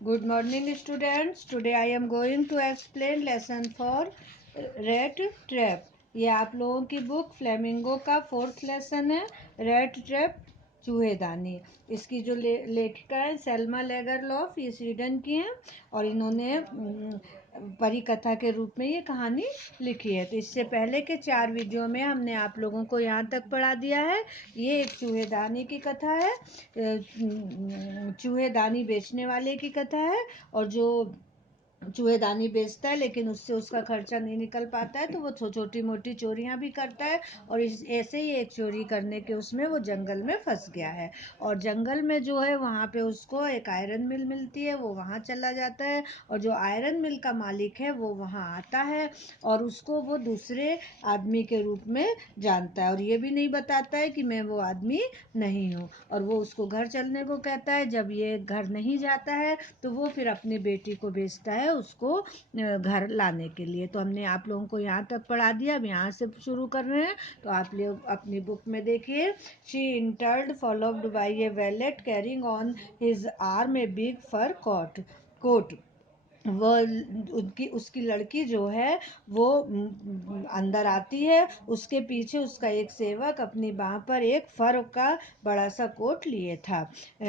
Good morning, students. Today I am going to explain lesson for Rat Trap. ये आप लोगों की book flamingo का 4th लेसन है, रेट ट्रैप चूहेदानी। इसकी जो लेखिका है सेल्मा लेगरलॉफ, ये स्वीडन की हैं और इन्होंने परी कथा के रूप में ये कहानी लिखी है। तो इससे पहले के 4 वीडियो में हमने आप लोगों को यहाँ तक पढ़ा दिया है। ये एक चूहेदानी की कथा है, चूहेदानी बेचने वाले की कथा है, और जो चूहेदानी बेचता है लेकिन उससे उसका खर्चा नहीं निकल पाता है तो वो छोटी मोटी चोरियां भी करता है। और ऐसे ही एक चोरी करने के उसमें वो जंगल में फंस गया है, और जंगल में जो है वहाँ पे उसको एक आयरन मिल मिलती है, वो वहाँ चला जाता है और जो आयरन मिल का मालिक है वो वहाँ आता है और उसको वो दूसरे आदमी के रूप में जानता है और ये भी नहीं बताता है कि मैं वो आदमी नहीं हूँ, और वो उसको घर चलने को कहता है। जब ये घर नहीं जाता है तो वो फिर अपनी बेटी को भेजता है उसको घर लाने के लिए। तो हमने आप लोगों को यहाँ तक पढ़ा दिया, अब यहाँ से शुरू कर रहे हैं। तो आप लोग अपनी बुक में देखिए। She entered followed by a valet carrying on his arm a big fur coat. वो उनकी उसकी लड़की जो है वो अंदर आती है, उसके पीछे उसका एक सेवक अपनी बाह पर एक फर का बड़ा सा कोट लिए था।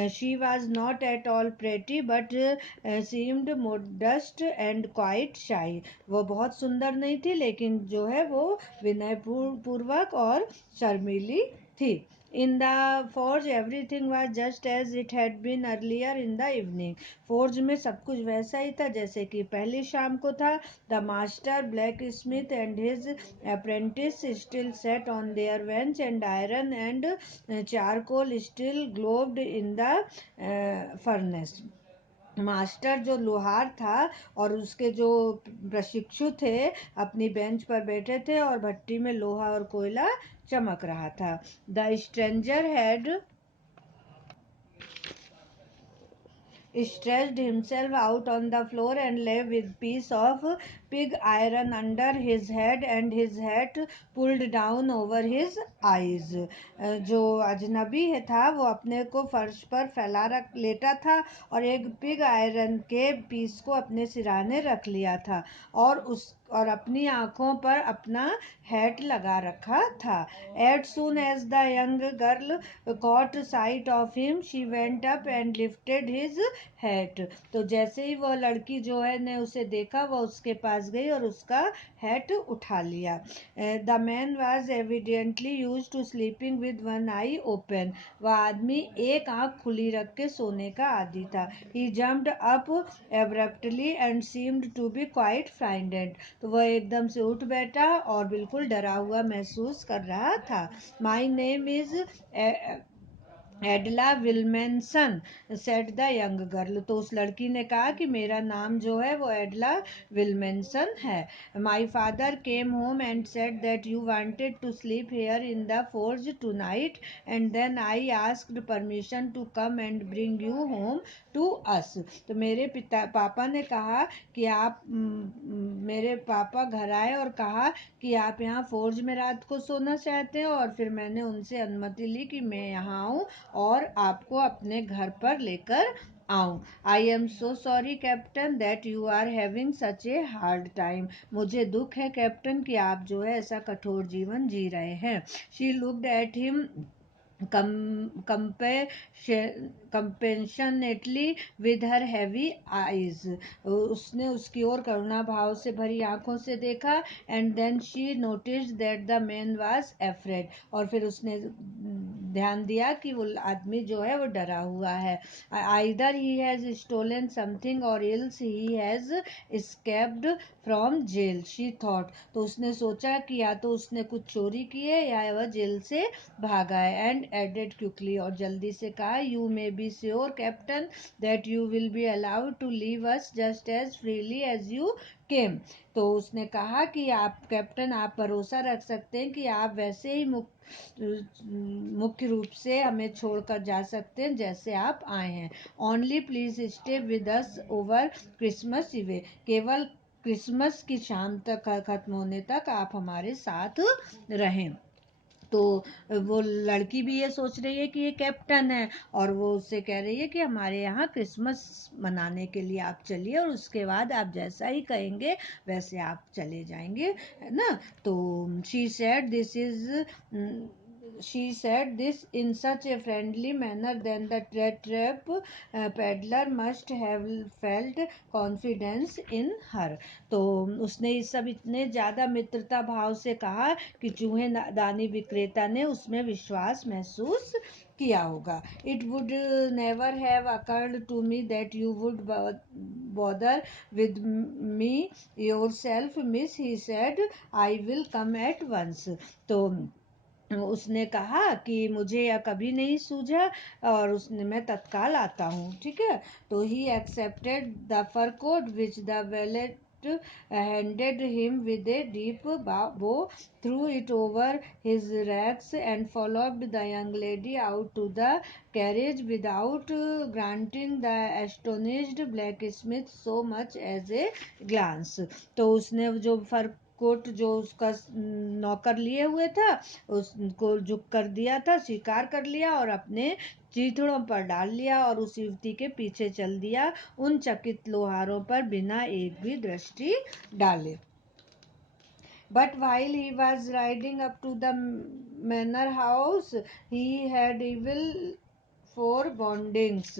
She was not at all pretty but seemed modest and quite shy. वो बहुत सुंदर नहीं थी लेकिन जो है वो विनय पूर्वक और शर्मीली थी। In the forge everything was just as it had been earlier in the evening. Forge में सब कुछ वैसा ही था जैसे कि पहली शाम को था। The master blacksmith and his apprentice still sat on their bench and iron and charcoal still glowed in the furnace. Master जो लोहार था और उसके जो प्रशिक्षु थे अपनी बेंच पर बैठे थे और भट्टी में लोहा और कोयला चमक रहा था। The stranger had stretched himself out on the floor and lay with piece of pig iron under his head and his hat pulled down over his eyes. जो अजनबी है था वो अपने को फर्श पर फैला रख लेटा था और एक पिग आयरन के पीस को अपने सिराने रख लिया था और अपनी आंखों पर अपना हैट लगा रखा था। As soon as the young girl caught sight of him, she went up and lifted his hat. तो जैसे ही वो लड़की जो है ने उसे देखा वो उसके पास गई और उसका हैट उठा लिया। The man was evidently use to sleeping with one eye open. वह आदमी एक आंख खुली रख के सोने का आदी था। He jumped up abruptly and seemed to be quite frightened. तो वह एकदम से उठ बैठा और बिल्कुल डरा हुआ महसूस कर रहा था। My name is Edla Willmansson said the young girl. तो उस लड़की ने कहा कि मेरा नाम जो है वो एडला विल्मेंसन है। My father came home and said that you wanted to sleep here in the forge tonight and then I asked permission to come and bring you home to us. तो मेरे पापा ने कहा कि आप मेरे पापा घर आए और कहा कि आप यहाँ फोर्ज में रात को सोना चाहते हैं, और फिर मैंने उनसे अनुमति ली कि मैं यहाँ आऊँ और आपको अपने घर पर लेकर आऊं। I am so sorry captain that you are having such a hard time. मुझे दुख है कैप्टन कि आप जो है ऐसा कठोर जीवन जी रहे हैं। She looked at him compassionately with her heavy eyes. उसने उसकी ओर करुणा भाव से भरी आंखों से देखा। And then she notice that the man was afraid. और फिर उसने ध्यान दिया कि वो आदमी जो है वो डरा हुआ है। Either he has stolen something or else he has escaped from jail she thought. तो उसने सोचा कि या तो उसने कुछ चोरी की है या वह जेल से भागा है। एंड एडेड क्विकली, और जल्दी से कहा, you may be sure captain that you will be allowed to leave us just as freely as you came. तो उसने कहा कि आप कैप्टन आप भरोसा रख सकते हैं कि आप वैसे ही मुख्य रूप से हमें छोड़कर जा सकते हैं जैसे आप आए हैं। Only please stay with us over Christmas eve. केवल क्रिसमस की शाम तक खत्म होने तक आप हमारे साथ रहें। तो वो लड़की भी ये सोच रही है कि ये कैप्टन है, और वो उससे कह रही है कि हमारे यहाँ क्रिसमस मनाने के लिए आप चलिए, और उसके बाद आप जैसा ही कहेंगे वैसे आप चले जाएंगे, है ना। तो she said this in such a friendly manner that the trap peddler must have felt confidence in her. तो उसने ये सब इतने ज़्यादा मित्रता भाव से कहा कि चूहे दानी विक्रेता ने उसमें विश्वास महसूस किया होगा. It would never have occurred to me that you would bother with me yourself, miss, he said. I will come at once. तो उसने कहा कि मुझे यह कभी नहीं सूझा, और उसने मैं तत्काल आता हूँ, ठीक है. तो he accepted the fur coat which the valet handed him with a deep bow, threw it over his rags, and followed the young lady out to the carriage without granting the astonished blacksmith so much as a glance. तो उसने जो fur coat जो उसका नौकर लिए हुए था उसको झुक कर दिया था, स्वीकार कर लिया, और अपने चीथड़ों पर डाल लिया, और उस युवती के पीछे चल दिया, उन चकित लोहारों पर बिना एक भी दृष्टि डाले. But while he was riding up to the manor house, he had evil forebodings.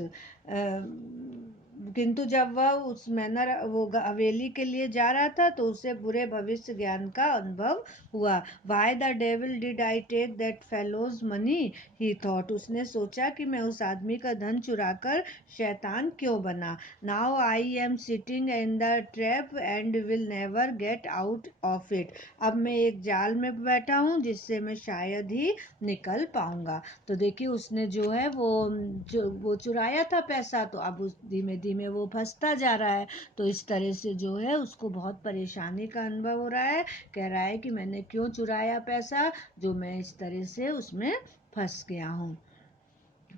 किंतु जब वह उस मैनर वो हवेली के लिए जा रहा था तो उसे बुरे भविष्य ज्ञान का अनुभव हुआ. Why the devil did I take that fellow's money? He thought. उसने सोचा कि मैं उस आदमी का धन चुराकर शैतान क्यों बना. Now I am sitting in the trap and will never get out of it. अब मैं एक जाल में बैठा हूँ जिससे मैं शायद ही निकल पाऊंगा. तो देखिए उसने जो है वो चुराया था पैसा, तो अब उस धीमे धीमे वो फंसता जा रहा है. तो इस तरह से जो है उसको बहुत परेशानी का अनुभव हो रहा है. कह रहा है कि मैंने क्यों चुराया पैसा, जो मैं इस तरह से उसमें फंस गया हूँ,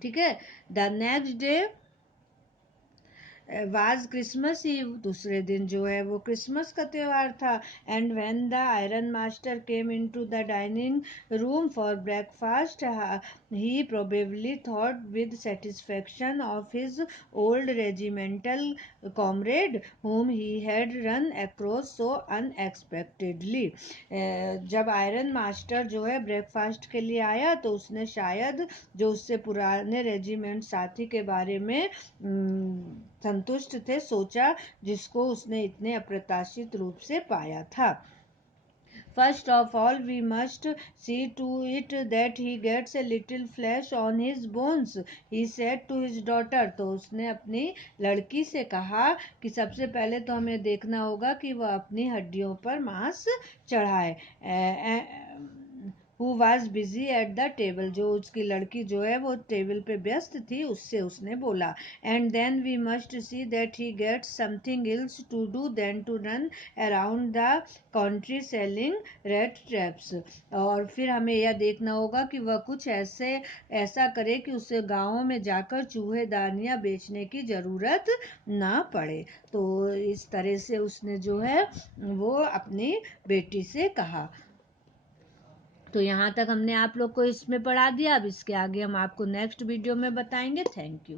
ठीक है. The next day was Christmas Eve. दूसरे दिन जो है वो क्रिसमस का त्यौहार था. And when the iron master came into the dining room for breakfast he probably thought with satisfaction of his old regimental comrade whom he had run across so unexpectedly. जब iron master जो है breakfast के लिए आया तो उसने शायद जो उससे पुराने रेजिमेंट साथी के बारे में संतुष्ट थे सोचा, जिसको उसने इतने अप्रत्याशित रूप से पाया था. First of all, we must see to it that he gets a little flesh on his bones, he said to his daughter. तो उसने अपनी लड़की से कहा कि सबसे पहले तो हमें देखना होगा कि वह अपनी हड्डियों पर मांस चढ़ाए. who was busy at the table. जो उसकी लड़की जो है वो टेबल पे व्यस्त थी, उससे उसने बोला. And then we must see that he gets something else to do than to run around the country selling rat traps. और फिर हमें यह देखना होगा कि वह कुछ ऐसा करे कि उसे गाँवों में जाकर चूहेदानियाँ बेचने की ज़रूरत ना पड़े. तो इस तरह से उसने जो है वो अपनी बेटी से कहा. तो यहाँ तक हमने आप लोग को इसमें पढ़ा दिया. अब इसके आगे हम आपको नेक्स्ट वीडियो में बताएंगे. Thank you.